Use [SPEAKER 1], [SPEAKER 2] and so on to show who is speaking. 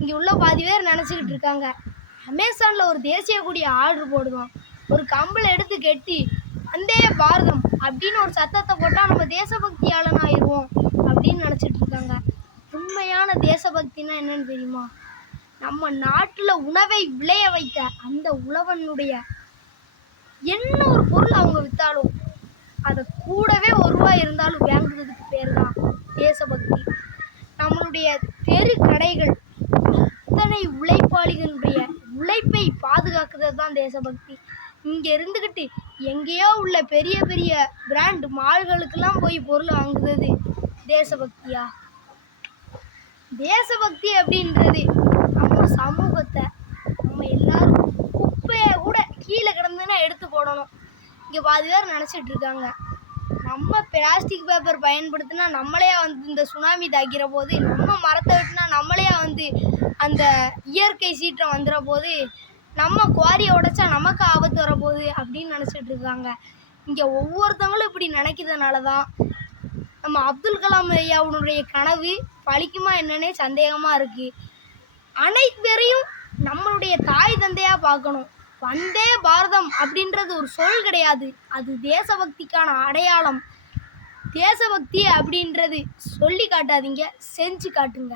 [SPEAKER 1] இங்கே உள்ள பாதி பேர் நினச்சிக்கிட்டு இருக்காங்க. அமேசானில் ஒரு தேசிய கொடி ஆர்டர் போடுவோம் ஒரு கம்பில் எடுத்து கெட்டி வந்தே பாரதம் அப்படின்னு ஒரு சத்தத்தை போட்டால் நம்ம தேசபக்தியாளன் ஆயிடுவோம் அப்படின்னு நினச்சிட்டு இருக்காங்க. உண்மையான தேசபக்தினா என்னன்னு தெரியுமா? நம்ம நாட்டில் உணவை விளைய வைத்த அந்த உழவனுடைய என்ன ஒரு பொருள் அவங்க விற்றாலும் அதை கூடவே ஒரு ரூபாய் இருந்தாலும் வாங்குறதுக்கு பேர் தான் தேசபக்தி. நம்மளுடைய தெரு கடைகள் அத்தனை உழைப்பாளிகளுடைய உழைப்பை பாதுகாக்கிறது தான் தேசபக்தி. இங்கே இருந்துக்கிட்டு எங்கேயோ உள்ள பெரிய பெரிய பிராண்ட் மால்களுக்கெல்லாம் போய் பொருள் வாங்குறது தேசபக்தியா? தேசபக்தி அப்படின்றது நம்ம சமூகத்தை நம்ம எல்லாரும் குப்பையை கூட கீழே கிடந்துன்னா எடுத்து போடணும். இங்கே பாதி பேர் நினச்சிட்டு இருக்காங்க. நம்ம பிளாஸ்டிக் பேப்பர் பயன்படுத்தினா நம்மளே வந்து இந்த சுனாமி தாக்கிற போது நம்ம மரத்தை வெட்டினா நம்மளே அந்த இயற்கை சீற்றம் வந்துட போது நம்ம குவாரியை உடைச்சா நமக்கு ஆபத்து வரப்போகுது அப்படின்னு நினச்சிட்டு இருக்காங்க. இங்கே ஒவ்வொருத்தவங்களும் இப்படி நினைக்கிறதுனால தான் நம்ம அப்துல் கலாம் ஐயாவுடைய கனவு பழிக்குமா என்னன்னே சந்தேகமாக இருக்குது அனைத்து பேரையும் நம்மளுடைய தாய் தந்தையாக பார்க்கணும். வந்தே பாரதம் அப்படின்றது ஒரு சொல் கிடையாது. அது தேசபக்திக்கான அடையாளம். தேசபக்தி அப்படின்றது சொல்லி காட்டாதீங்க செஞ்சு காட்டுங்க.